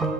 Well,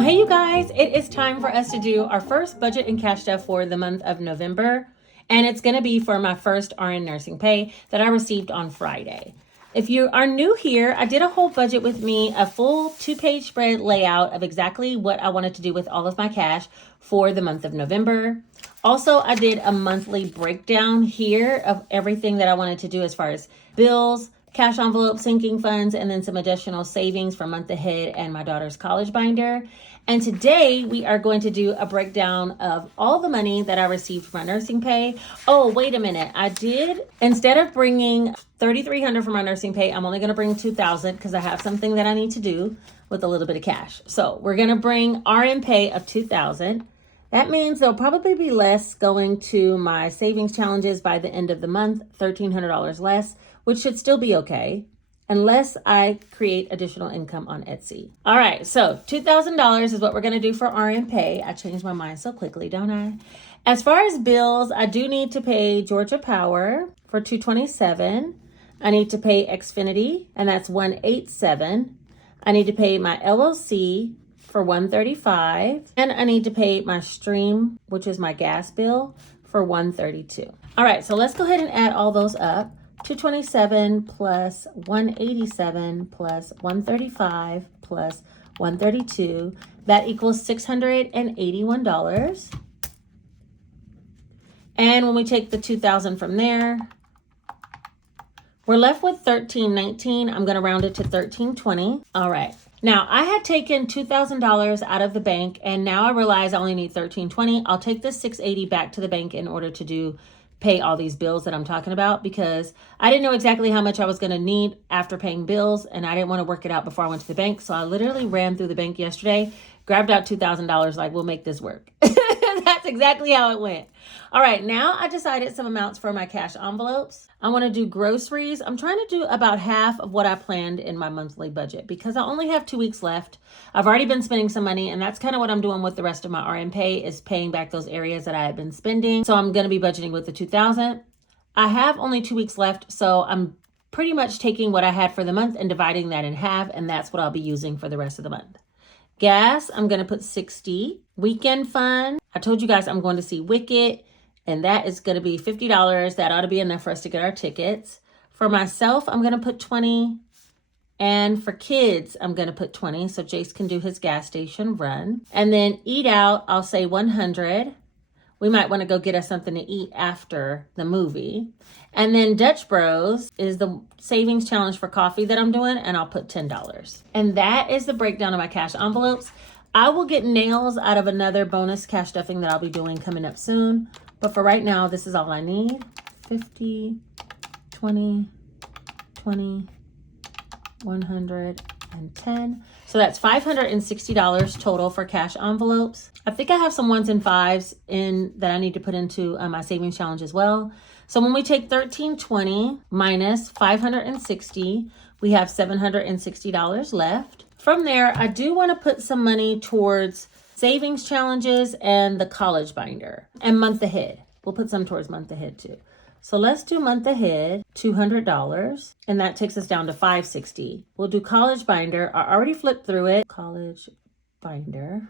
hey you guys, it is time for us to do our first budget and cash stuff for the month of November. And it's going to be for my first RN nursing pay that I received on Friday. If you are new here, I did a whole budget with me, a full 2-page spread layout of exactly what I wanted to do with all of my cash for the month of November. Also, I did a monthly breakdown here of everything that I wanted to do as far as bills, cash envelope, sinking funds, and then some additional savings for month ahead and my daughter's college binder. And today we are going to do a breakdown of all the money that I received for my nursing pay. Oh, wait a minute. I did, instead of bringing $3,300 for my nursing pay, I'm only going to bring $2,000 because I have something that I need to do with a little bit of cash. So we're going to bring RN pay of $2,000. That means there'll probably be less going to my savings challenges by the end of the month, $1,300 less, which should still be okay, unless I create additional income on Etsy. All right, so $2,000 is what we're gonna do for RN pay. I changed my mind so quickly, don't I? As far as bills, I do need to pay Georgia Power for $227. I need to pay Xfinity, and that's $187. I need to pay my LLC for $135, and I need to pay my Stream, which is my gas bill, for $132. All right, so let's go ahead and add all those up. 227 plus 187 plus 135 plus 132. That equals $681. And when we take the 2,000 from there, we're left with $1,319. I'm going to round it to $1,320. All right. Now, I had taken $2,000 out of the bank, and now I realize I only need $1,320. I'll take this $680 back to the bank in order to pay all these bills that I'm talking about, because I didn't know exactly how much I was going to need after paying bills, and I didn't want to work it out before I went to the bank. So I literally ran through the bank yesterday, grabbed out $2,000, like, we'll make this work. That's exactly how it went. All right, now I decided some amounts for my cash envelopes. I want to do groceries. I'm trying to do about half of what I planned in my monthly budget because I only have 2 weeks left. I've already been spending some money, and that's kind of what I'm doing with the rest of my RN pay, is paying back those areas that I had been spending. So I'm going to be budgeting with the $2,000. I have only 2 weeks left, so I'm pretty much taking what I had for the month and dividing that in half, and that's what I'll be using for the rest of the month. Gas, I'm going to put $60. Weekend fund, I told you guys I'm going to see Wicked, and that is going to be $50. That ought to be enough for us to get our tickets. For myself, I'm going to put $20. And for kids, I'm going to put $20 so Jace can do his gas station run. And then eat out, I'll say $100. We might want to go get us something to eat after the movie. And then Dutch Bros is the savings challenge for coffee that I'm doing, and I'll put $10. And that is the breakdown of my cash envelopes. I will get nails out of another bonus cash stuffing that I'll be doing coming up soon. But for right now, this is all I need. 50, 20, 20, 110. So that's $560 total for cash envelopes. I think I have some 1s and 5s in that I need to put into my savings challenge as well. So when we take $1,320 minus 560, we have $760 left. From there, I do want to put some money towards savings challenges and the college binder and month ahead. We'll put some towards month ahead too. So let's do month ahead, $200, and that takes us down to $560. We'll do college binder. I already flipped through it. College binder.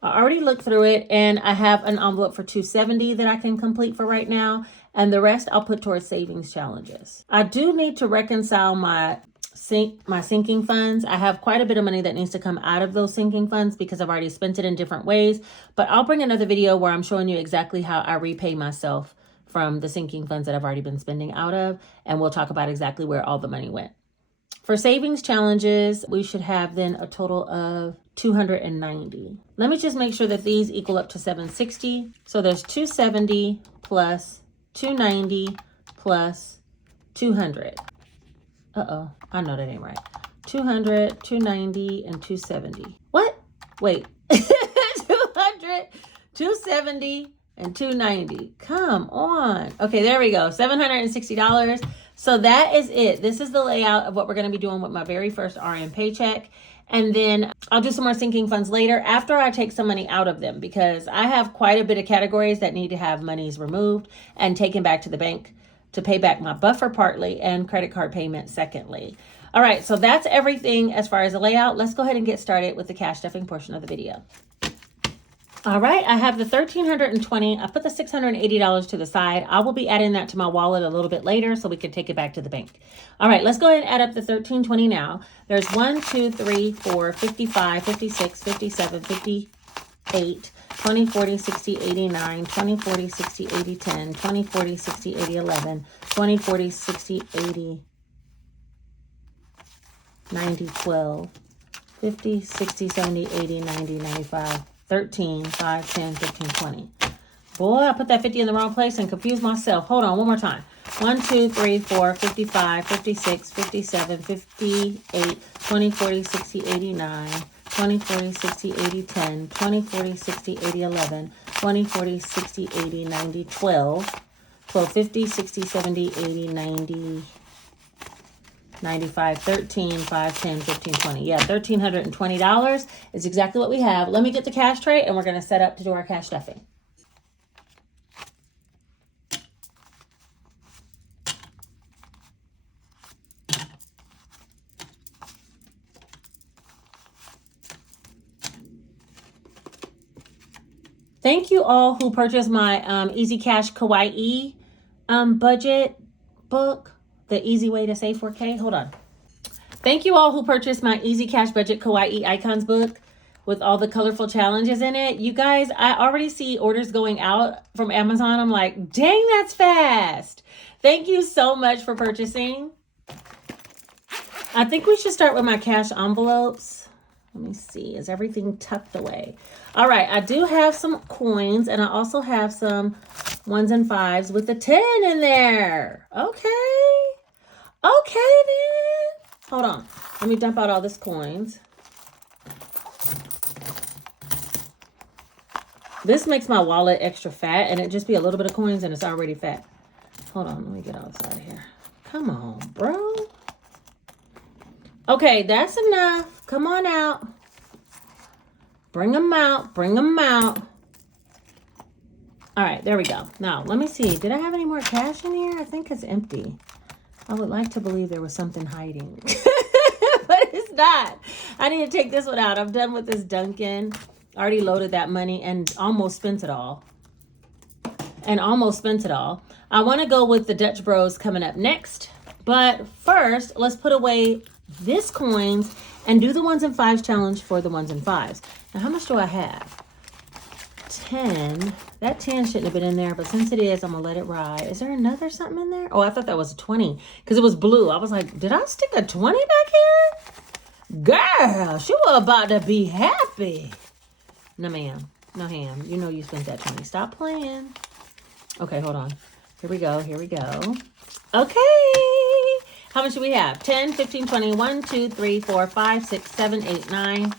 I already looked through it, and I have an envelope for $270 that I can complete for right now, and the rest I'll put towards savings challenges. I do need to reconcile my sinking funds. I have quite a bit of money that needs to come out of those sinking funds because I've already spent it in different ways, but I'll bring another video where I'm showing you exactly how I repay myself from the sinking funds that I've already been spending out of, and we'll talk about exactly where all the money went. For savings challenges, we should have then a total of $290. Let me just make sure that these equal up to $760. So there's $270 plus $290 plus $200. Uh-oh, I know that ain't right. $200, $290, and $270. What? Wait. $200, $270, and $290. Come on. Okay, there we go. $760. So that is it. This is the layout of what we're going to be doing with my very first RN paycheck. And then I'll do some more sinking funds later after I take some money out of them, because I have quite a bit of categories that need to have monies removed and taken back to the bank to pay back my buffer partly and credit card payment secondly. All right, so that's everything as far as the layout. Let's go ahead and get started with the cash stuffing portion of the video. All right, I have the $1,320. I put the $680 to the side. I will be adding that to my wallet a little bit later so we can take it back to the bank. All right, let's go ahead and add up the $1,320 now. There's 1, 2, 3, 4, 55, 56, 57, 58, 20, 40, 60, 89, 20, 40, 60, 80, 10, 20, 40, 60, 80, 11, 20, 40, 60, 80, 90, 12, 50, 60, 70, 80, 90, 95, 13, 5, 10, 15, 20. Boy, I put that 50 in the wrong place and confused myself. Hold on, one more time. 1, 2, 3, 4, 55, 56, 57, 58, 20, 40, 60, 89, 20, 40, 60, 80, 10, 20, 40, 60, 80, 11, 20, 40, 60, 80, 90, 12, 12, 50, 60, 70, 80, 90, 95, 13, 5, 10, 15, 20. Yeah, $1,320 is exactly what we have. Let me get the cash tray and we're going to set up to do our cash stuffing. Thank you all who purchased my Easy Cash Kawaii budget book. The easy way to save 4K. Hold on. Thank you all who purchased my Easy Cash Budget Kawaii Icons book with all the colorful challenges in it. You guys, I already see orders going out from Amazon. I'm like, dang, that's fast. Thank you so much for purchasing. I think we should start with my cash envelopes. Let me see. Is everything tucked away? All right. I do have some coins and I also have some 1s and 5s with the 10 in there. Okay. Okay, then. Hold on. Let me dump out all these coins. This makes my wallet extra fat, and it just be a little bit of coins, and it's already fat. Hold on. Let me get all this out of here. Come on, bro. Okay, that's enough. Come on out. Bring them out. Bring them out. All right, there we go. Now, let me see. Did I have any more cash in here? I think it's empty. I would like to believe there was something hiding, but it's not. I need to take this one out. I'm done with this Dunkin'. I already loaded that money and almost spent it all. I want to go with the Dutch Bros coming up next. But first, let's put away this coins and do the 1s and 5s challenge for the 1s and 5s. Now, how much do I have? 10. That 10 shouldn't have been in there, but since it is, I'm gonna let it ride. Is there another something in there? Oh, I thought that was a 20 because it was blue. I was like, did I stick a 20 back here? Girl, she was about to be happy. No, ma'am. No, ham. You know you spent that 20. Stop playing. Okay, hold on. Here we go. Here we go. Okay. How much do we have? 10, 15, 20, 1, 2, 3, 4, 5, 6, 7, 8, 9,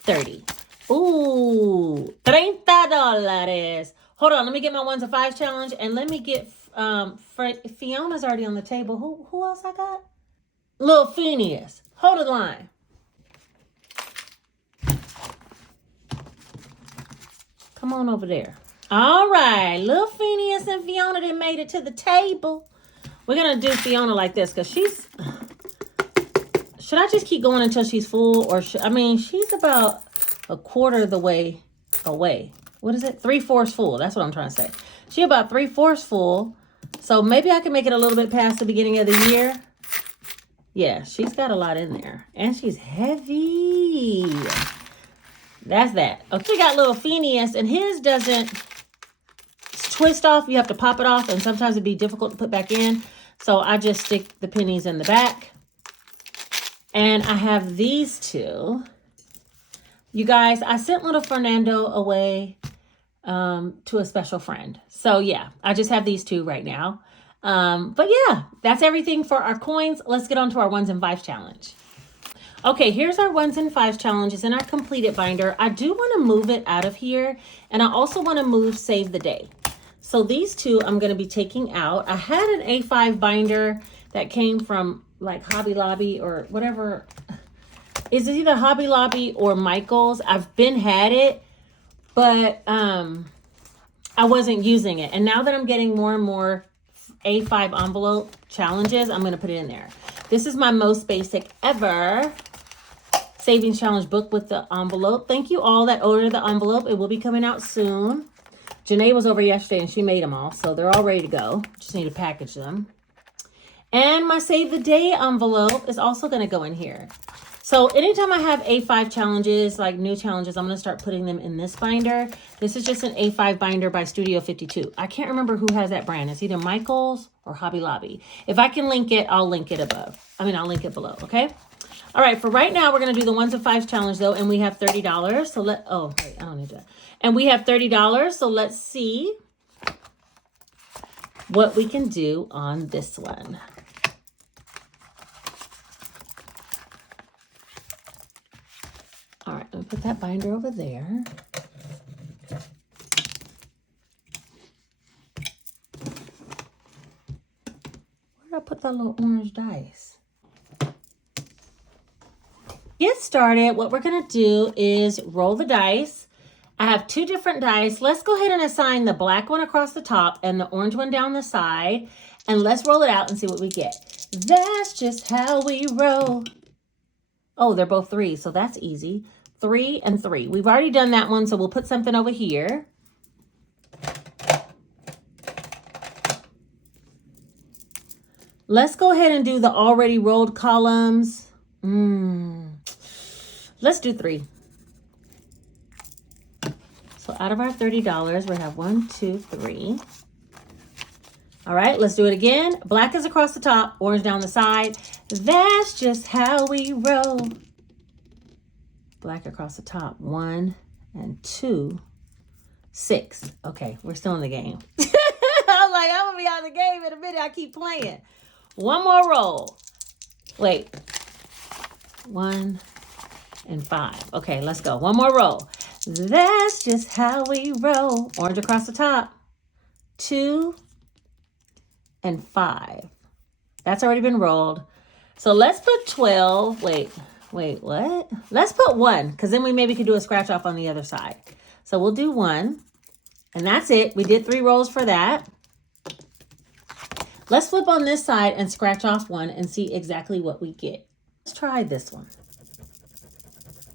30. Ooh, $30. Hold on, let me get my 1s and 5s challenge, and let me get Fiona's already on the table. Who else I got? Little Phineas. Hold the line. Come on over there. All right, little Phineas and Fiona, they made it to the table. We're gonna do Fiona like this because she's. Should I just keep going until she's full, or I mean, she's about a quarter of the way away. What is it? 3/4 full. That's what I'm trying to say. She about 3/4 full. So maybe I can make it a little bit past the beginning of the year. Yeah, she's got a lot in there. And she's heavy. That's that. Okay, we got little Phineas, and his doesn't twist off. You have to pop it off, and sometimes it'd be difficult to put back in. So I just stick the pennies in the back. And I have these two. You guys, I sent little Fernando away to a special friend. So yeah, I just have these two right now. But yeah, that's everything for our coins. Let's get on to our 1s and 5s challenge. Okay, here's our 1s and 5s challenge. It's in our completed binder. I do want to move it out of here. And I also want to move Save the Day. So these two I'm going to be taking out. I had an A5 binder that came from like Hobby Lobby or whatever. Is it either Hobby Lobby or Michael's? I've had it, but I wasn't using it. And now that I'm getting more and more A5 envelope challenges, I'm going to put it in there. This is my most basic ever savings challenge book with the envelope. Thank you all that ordered the envelope. It will be coming out soon. Janae was over yesterday and she made them all, so they're all ready to go. Just need to package them. And my Save the Day envelope is also going to go in here. So anytime I have A5 challenges, like new challenges, I'm going to start putting them in this binder. This is just an A5 binder by Studio 52. I can't remember who has that brand. It's either Michael's or Hobby Lobby. If I can link it, I'll link it above. I'll link it below, okay? All right, for right now, we're going to do the 1s and 5s challenge, though, and we have $30. So I don't need that. And we have $30, so let's see what we can do on this one. All right, let me put that binder over there. Where did I put that little orange dice? Get started. What we're going to do is roll the dice. I have 2 different dice. Let's go ahead and assign the black one across the top and the orange one down the side. And let's roll it out and see what we get. That's just how we roll. Oh, they're both 3, so that's easy. 3 and 3. We've already done that one, so we'll put something over here. Let's go ahead and do the already rolled columns. Let's do 3. So out of our $30, we have 1, 2, 3. All right, let's do it again. Black is across the top, orange down the side. That's just how we roll. Black across the top, 1 and 2, 6. Okay, we're still in the game. I'm like, I'm gonna be out of the game in a minute. I keep playing. One more roll. Wait. 1 and 5. Okay, let's go. One more roll. That's just how we roll. Orange across the top. 2 and 5. That's already been rolled. So let's put 12. Wait, what? Let's put 1, because then we maybe could do a scratch off on the other side. So we'll do 1. And that's it. We did 3 rolls for that. Let's flip on this side and scratch off 1 and see exactly what we get. Let's try this one.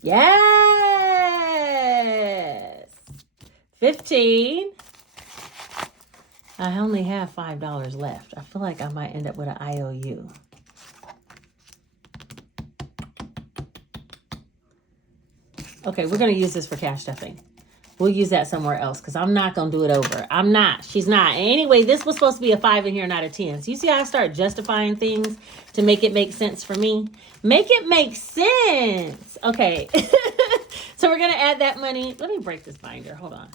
Yes! 15. I only have $5 left. I feel like I might end up with an IOU. Okay, we're going to use this for cash stuffing. We'll use that somewhere else because I'm not going to do it over. I'm not. She's not. Anyway, this was supposed to be a 5 in here, not a 10. So you see how I start justifying things to make it make sense for me? Make it make sense. Okay. So we're going to add that money. Let me break this binder. Hold on.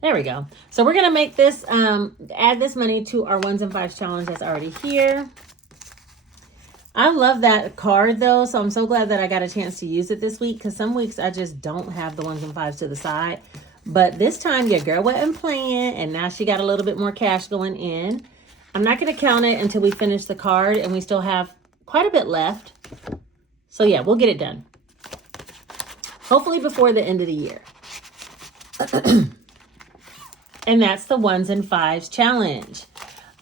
There we go. So we're going to make this, add this money to our 1s and 5s challenge that's already here. I love that card though, so I'm so glad that I got a chance to use it this week because some weeks I just don't have the 1s and 5s to the side. But this time your girl wasn't playing and now she got a little bit more cash going in. I'm not going to count it until we finish the card and we still have quite a bit left. So yeah, we'll get it done. Hopefully before the end of the year. And that's the 1s and 5s challenge.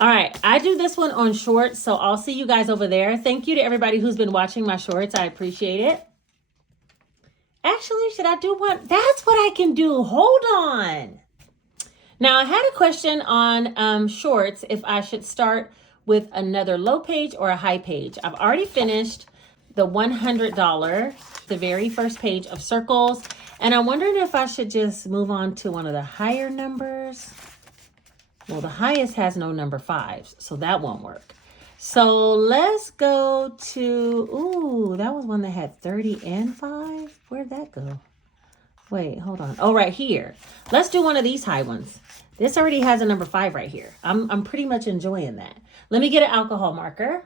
All right, I do this one on shorts, so I'll see you guys over there. Thank you to everybody who's been watching my shorts. I appreciate it. Actually, should I do one? That's what I can do. Hold on. Now, I had a question on shorts, if I should start with another low page or a high page. I've already finished the $100, the very first page of circles, and I'm wondering if I should just move on to one of the higher numbers. Well, the highest has no number 5s, so that won't work. So let's go to, ooh, that was one that had 30 and 5. Where'd that go? Wait, hold on. Oh, right here. Let's do one of these high ones. This already has a number 5 right here. I'm pretty much enjoying that. Let me get an alcohol marker.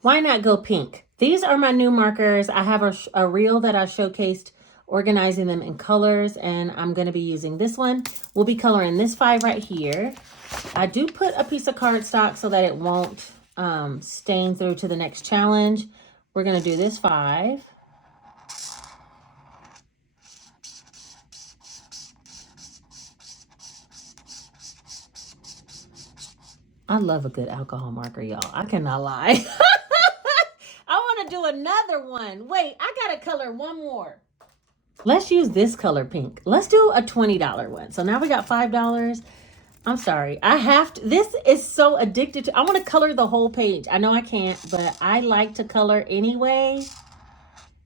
Why not go pink? These are my new markers. I have a reel that I showcased organizing them in colors, and I'm going to be using this one. We'll be coloring this 5 right here. I do put a piece of cardstock so that it won't stain through to the next challenge. We're going to do this 5. I love a good alcohol marker, y'all. I cannot lie. I want to do another one. Wait, I got to color one more. Let's use this color pink. Let's do a $20 one. So now we got $5. I'm sorry. I have to. This is so addicted to. I want to color the whole page. I know I can't, but I like to color anyway.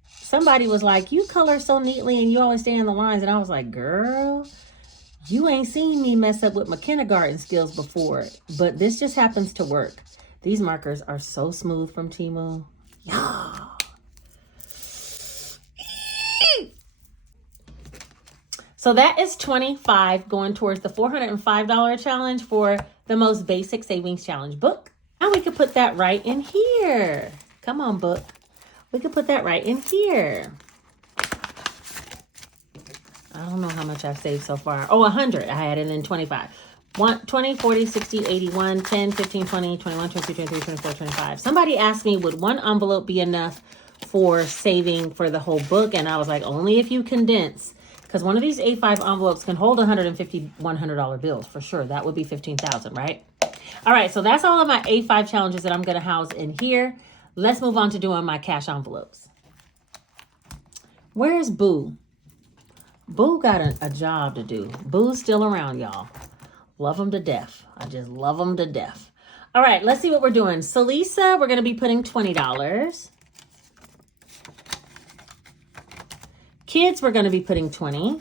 Somebody was like, you color so neatly and you always stay in the lines. And I was like, girl, you ain't seen me mess up with my kindergarten skills before. But this just happens to work. These markers are so smooth from Temu. Yeah. So that is $25 going towards the $405 challenge for the most basic savings challenge book. And we could put that right in here. Come on, book. We could put that right in here. I don't know how much I've saved so far. Oh, 100 I had, and then 25. 20, 40, 60, 81, 10, 15, 20, 21, 22, 23, 24, 25. Somebody asked me, would one envelope be enough for saving for the whole book? And I was like, only if you condense. Because one of these A5 envelopes can hold 150 $100 bills for sure. That would be 15,000, right? All right, so that's all of my A5 challenges that I'm going to house in here. Let's move on to doing my cash envelopes. Where's Boo? Boo got a job to do. Boo's still around, y'all. Love him to death. I just love him to death. All right, let's see what we're doing. Salisa, we're going to be putting $20. Kids, we're going to be putting 20.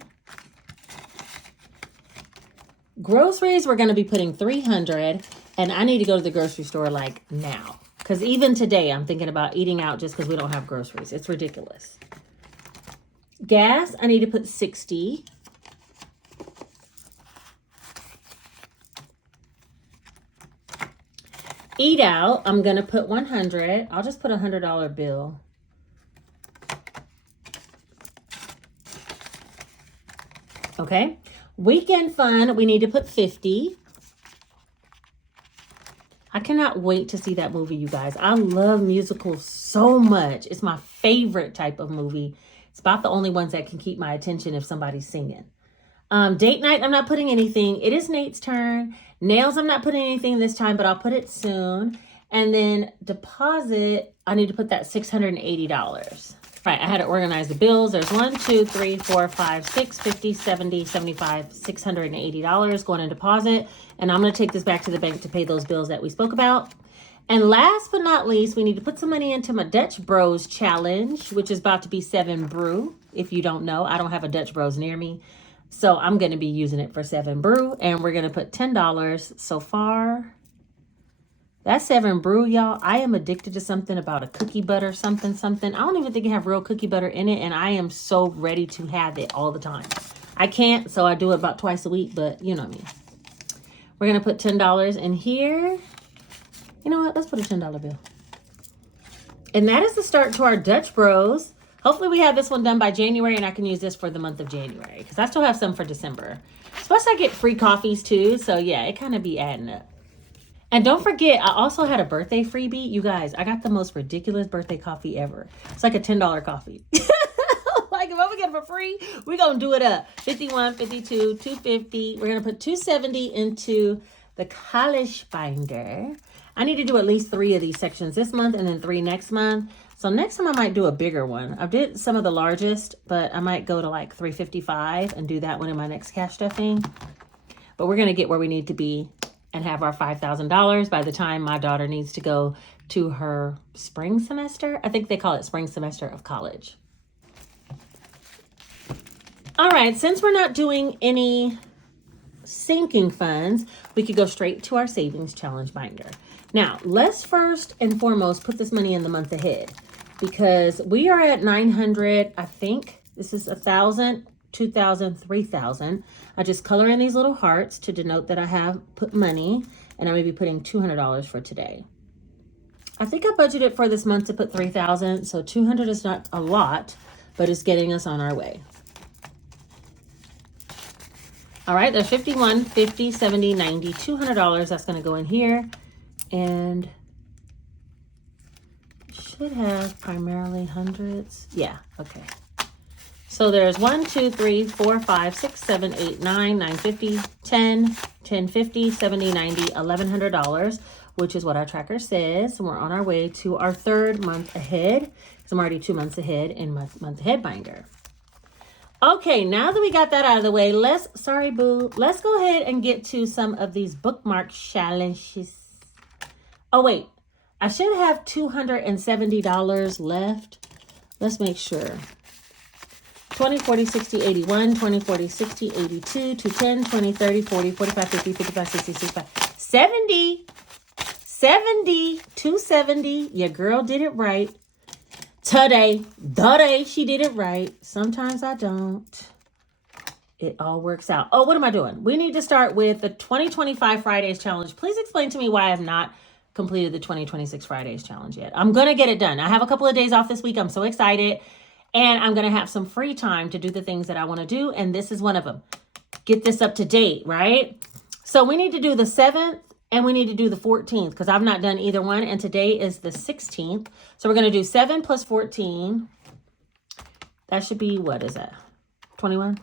Groceries, we're going to be putting 300. And I need to go to the grocery store like now. Because even today, I'm thinking about eating out just because we don't have groceries. It's ridiculous. Gas, I need to put 60. Eat out, I'm going to put 100. I'll just put a $100 bill. Okay. Weekend fun, we need to put 50. I cannot wait to see that movie, you guys. I love musicals so much. It's my favorite type of movie. It's about the only ones that can keep my attention if somebody's singing. Date night, I'm not putting anything. It is Nate's turn. Nails, I'm not putting anything this time, but I'll put it soon. And then deposit, I need to put that $680. Right, I had to organize the bills. There's 1, 2, 3, 4, 5, 6, 50, 70, 75, $680 going in deposit. And I'm going to take this back to the bank to pay those bills that we spoke about. And last but not least, we need to put some money into my Dutch Bros challenge, which is about to be 7 brew. If you don't know, I don't have a Dutch Bros near me. So I'm going to be using it for 7 brew. And we're going to put $10 so far. That's 7 brew, y'all. I am addicted to something about a cookie butter, something. I don't even think it have real cookie butter in it. And I am so ready to have it all the time. I can't, so I do it about twice a week, but you know what I mean. We're going to put $10 in here. You know what? Let's put a $10 bill. And that is the start to our Dutch Bros. Hopefully we have this one done by January and I can use this for the month of January because I still have some for December. Plus I get free coffees too. So yeah, it kind of be adding up. And don't forget, I also had a birthday freebie. You guys, I got the most ridiculous birthday coffee ever. It's like a $10 coffee. Like if I'm get it for free, we're going to do it up. 51, 52, 250. We're going to put 270 into the college binder. I need to do at least 3 of these sections this month and then 3 next month. So next time I might do a bigger one. I did some of the largest, but I might go to like 355 and do that one in my next cash stuffing. But we're going to get where we need to be and have our $5,000 by the time my daughter needs to go to her spring semester. I think they call it spring semester of college. All right, since we're not doing any sinking funds, we could go straight to our savings challenge binder. Now, let's first and foremost put this money in the month ahead because we are at 900. I think this is 1,000, 2,000, 3,000. I just color in these little hearts to denote that I have put money, and I'm going to be putting $200 for today. I think I budgeted for this month to put 3,000, so 200 is not a lot, but it's getting us on our way. All right, there's 51, 50, 70, 90, $200. That's going to go in here, and should have primarily hundreds. Yeah, okay. So there's 1, 2, 3, 4, 5, 6, 7, 8, 9, 950, 10, 1050, 70, 90, $1,100, which is what our tracker says. We're on our way to our third month ahead, because I'm already 2 months ahead in my month ahead binder. Okay, now that we got that out of the way, let's go ahead and get to some of these bookmark challenges. Oh wait, I should have $270 left. Let's make sure. 20, 40, 60, 81, 20, 40, 60, 82, 210, 20, 30, 40, 45, 50, 55, 60, 65, 70, 270. Your girl did it right. Today, she did it right. Sometimes I don't. It all works out. Oh, what am I doing? We need to start with the 2025 Fridays challenge. Please explain to me why I have not completed the 2026 Fridays challenge yet. I'm going to get it done. I have a couple of days off this week. I'm so excited. And I'm going to have some free time to do the things that I want to do. And this is one of them. Get this up to date, right? So we need to do the 7th and we need to do the 14th because I've not done either one. And today is the 16th. So we're going to do 7 plus 14. That should be, what is that? 21?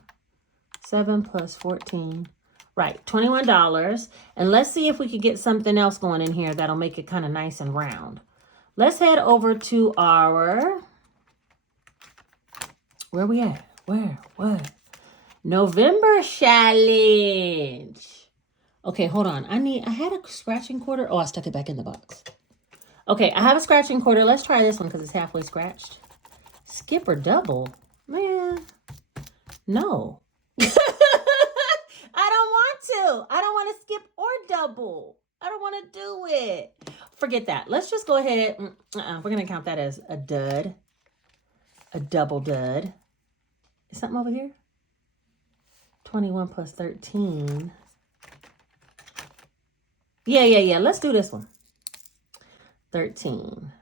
7 plus 14. Right, $21. And let's see if we could get something else going in here that'll make it kind of nice and round. Let's head over to our... Where we at? What? November challenge. Okay, hold on. I had a scratching quarter. Oh, I stuck it back in the box. Okay, I have a scratching quarter. Let's try this one because it's halfway scratched. Skip or double? Man, no. I don't want to skip or double. I don't want to do it. Forget that. Let's just go ahead. We're going to count that as a dud. A double dud. Is something over here? 21 plus 13. Yeah. Let's do this one. 13.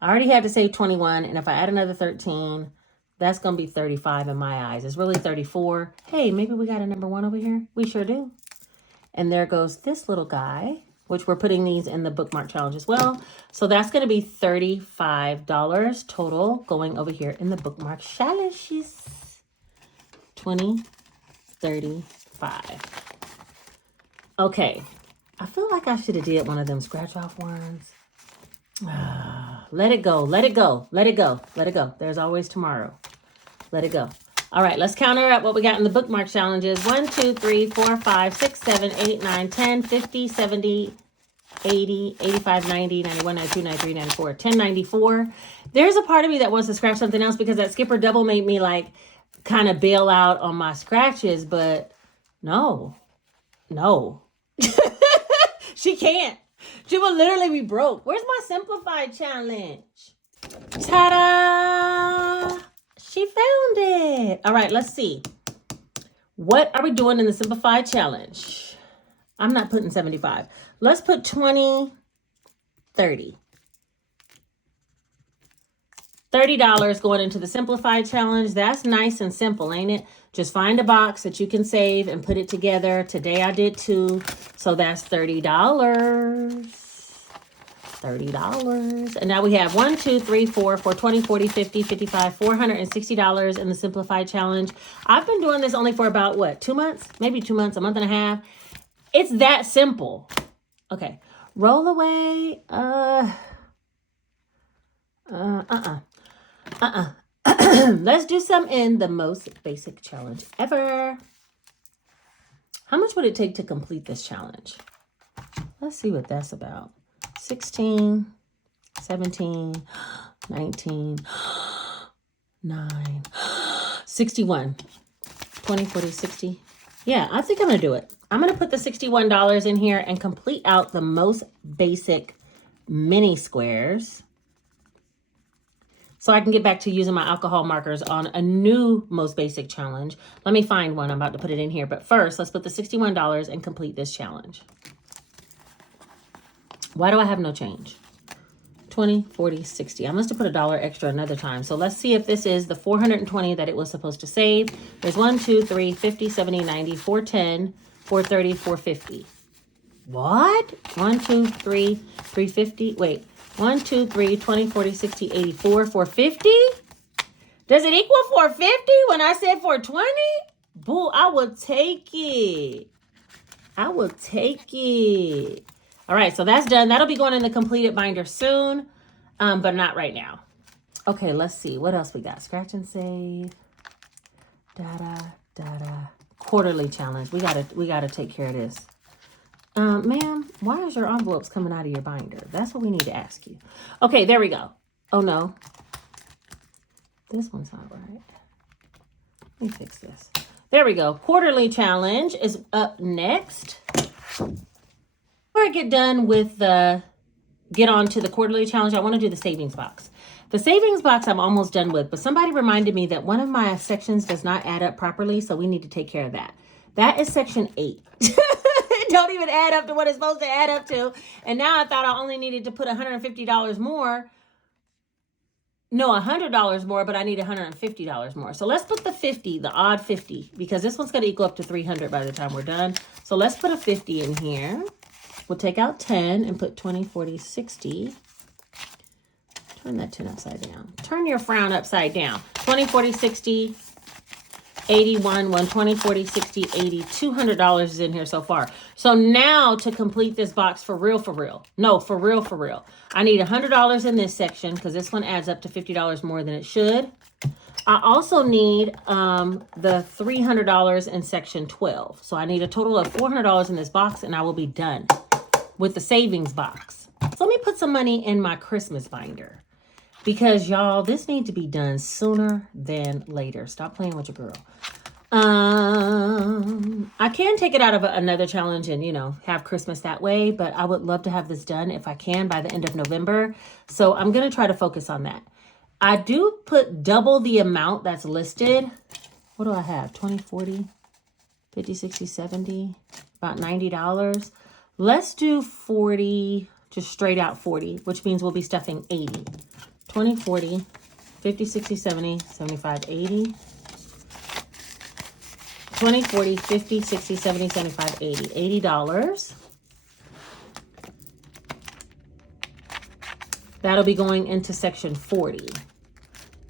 I already had to say 21. And if I add another 13, that's going to be 35 in my eyes. It's really 34. Hey, maybe we got a number 1 over here. We sure do. And there goes this little guy, which we're putting these in the bookmark challenge as well. So that's going to be $35 total going over here in the bookmark challenges. 20, 35. Okay. I feel like I should have did one of them scratch off ones. Let it go. There's always tomorrow. Let it go. All right, let's counter up what we got in the bookmark challenges. 1, 2, 3, 4, 5, 6, 7, 8, 9, 10, 50, 70, 80, 85, 90, 91, 92, 93, 94, 1094. There's a part of me that wants to scratch something else because that skipper double made me like kind of bail out on my scratches, but no. She can't. She will literally be broke. Where's my simplified challenge? Ta-da! She found it. All right, let's see. What are we doing in the simplified challenge? I'm not putting 75. Let's put 20, 30. $30 going into the simplified challenge. That's nice and simple, ain't it? Just find a box that you can save and put it together. Today I did 2, so that's $30. $30. And now we have 1, 2, 3, 4, 20, 40, 50, 55, $460 in the simplified challenge. I've been doing this only for about, what, 2 months? Maybe 2 months, a month and a half. It's that simple. Okay. Roll away. Let's do some in the most basic challenge ever. How much would it take to complete this challenge? Let's see what that's about. 16, 17, 19, 9, 61, 20, 40, 60. Yeah, I think I'm going to do it. I'm going to put the $61 in here and complete out the most basic mini squares, so I can get back to using my alcohol markers on a new most basic challenge. Let me find one. I'm about to put it in here. But first, let's put the $61 and complete this challenge. Why do I have no change? 20, 40, 60. I must have put $1 extra another time. So let's see if this is the 420 that it was supposed to save. There's 1, 2, 3, 50, 70, 90, 410, 430, 450. What? 1, 2, 3, 350. Wait. 1, 2, 3, 20, 40, 60, 84, 450? Does it equal 450 when I said 420? Boo, I will take it. I will take it. All right, so that's done. That'll be going in the completed binder soon, but not right now. Okay, let's see. What else we got? Scratch and save. Data. Quarterly challenge. We gotta take care of this. Ma'am, why is your envelopes coming out of your binder? That's what we need to ask you. Okay, there we go. Oh no. This one's not right. Let me fix this. There we go. Quarterly challenge is up next. Before I get done with get on to the quarterly challenge, I want to do the savings box. The savings box I'm almost done with, but somebody reminded me that one of my sections does not add up properly, so we need to take care of that. That is section 8. It don't even add up to what it's supposed to add up to. And now I thought I only needed to put $150 more. No, $100 more, but I need $150 more. So let's put the 50, the odd 50, because this one's going to equal up to 300 by the time we're done. So let's put a 50 in here. We'll take out 10 and put 20, 40, 60. Turn that 10 upside down. Turn your frown upside down. 20, 40, 60, 81, 120, 40, 60, 80, $200 is in here so far. So now to complete this box for real. No, for real. I need $100 in this section because this one adds up to $50 more than it should. I also need the $300 in section 12. So I need a total of $400 in this box and I will be done with the savings box. So let me put some money in my Christmas binder. Because, y'all, this needs to be done sooner than later. Stop playing with your girl. I can take it out of another challenge and, have Christmas that way. But I would love to have this done if I can by the end of November. So I'm going to try to focus on that. I do put double the amount that's listed. What do I have? 20, 40, 50, 60, 70, about $90. Let's do 40, just straight out 40, which means we'll be stuffing 80. 20, 40, 50, 60, 70, 75, 80. 20, 40, 50, 60, 70, 75, 80. $80. That'll be going into section 40.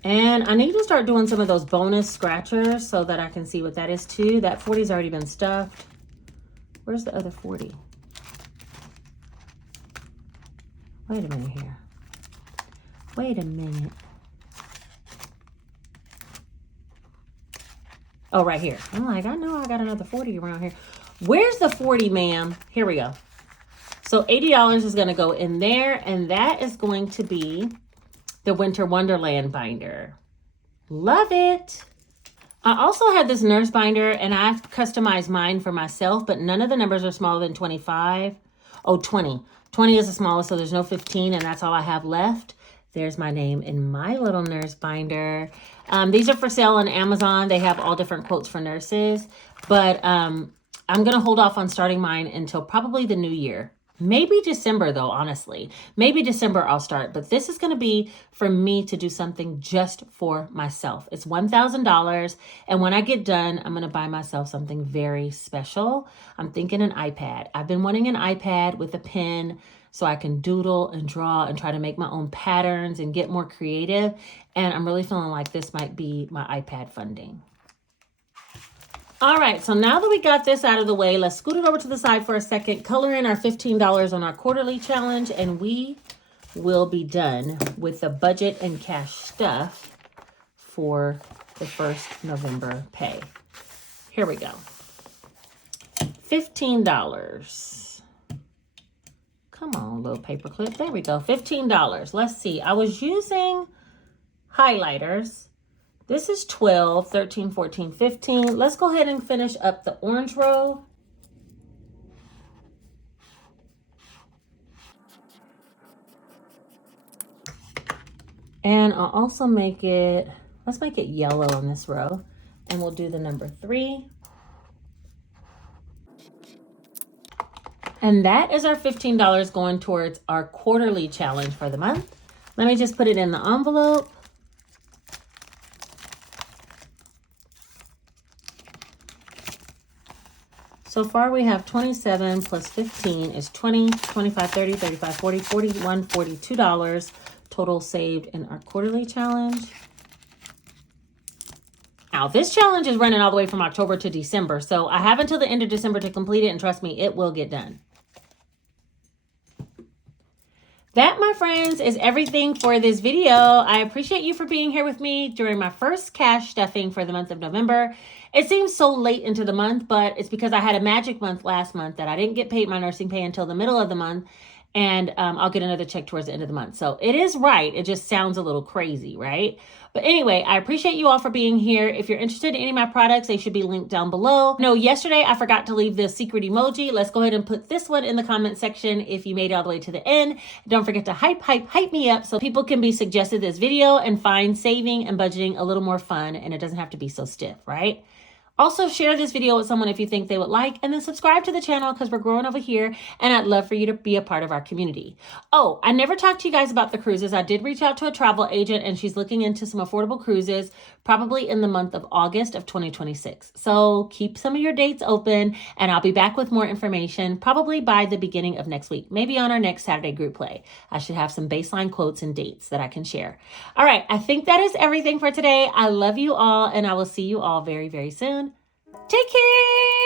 And I need to start doing some of those bonus scratchers so that I can see what that is too. That 40's already been stuffed. Where's the other 40? Wait a minute here. Wait a minute. Oh, right here. I'm like, I know I got another 40 around here. Where's the 40, ma'am? Here we go. So $80 is going to go in there, and that is going to be the Winter Wonderland binder. Love it. I also had this nurse binder, and I customized mine for myself, but none of the numbers are smaller than 25. Oh, 20. 20 is the smallest, so there's no 15, and that's all I have left. There's my name in my little nurse binder. These are for sale on Amazon. They have all different quotes for nurses. But I'm going to hold off on starting mine until probably the new year. Maybe December, though, honestly. Maybe December I'll start. But this is going to be for me to do something just for myself. It's $1,000. And when I get done, I'm going to buy myself something very special. I'm thinking an iPad. I've been wanting an iPad with a pen so I can doodle and draw and try to make my own patterns and get more creative. And I'm really feeling like this might be my iPad funding. All right, so now that we got this out of the way, let's scoot it over to the side for a second, color in our $15 on our quarterly challenge, and we will be done with the budget and cash stuff for the first November pay. Here we go. $15. Come on, little paper clip. There we go. $15. Let's see. I was using highlighters. This is 12, 13, 14, 15. Let's go ahead and finish up the orange row. And I'll also let's make it yellow on this row. And we'll do the number 3. And that is our $15 going towards our quarterly challenge for the month. Let me just put it in the envelope. So far we have 27 plus 15 is 20, 25, 30, 35, 40, 41, $42 total saved in our quarterly challenge. Now, this challenge is running all the way from October to December, so I have until the end of December to complete it, and trust me, it will get done. That, my friends, is everything for this video. I appreciate you for being here with me during my first cash stuffing for the month of November. It seems so late into the month, but it's because I had a magic month last month that I didn't get paid my nursing pay until the middle of the month, and I'll get another check towards the end of the month. So it is right. It just sounds a little crazy, right? But anyway, I appreciate you all for being here. If you're interested in any of my products, they should be linked down below. No, yesterday I forgot to leave the secret emoji. Let's go ahead and put this one in the comment section if you made it all the way to the end. Don't forget to hype me up so people can be suggested this video and find saving and budgeting a little more fun, and it doesn't have to be so stiff, right? Also, share this video with someone if you think they would like, and then subscribe to the channel because we're growing over here, and I'd love for you to be a part of our community. Oh, I never talked to you guys about the cruises. I did reach out to a travel agent, and she's looking into some affordable cruises, probably in the month of August of 2026. So keep some of your dates open, and I'll be back with more information probably by the beginning of next week, maybe on our next Saturday group play. I should have some baseline quotes and dates that I can share. All right, I think that is everything for today. I love you all, and I will see you all very, very soon. Take care.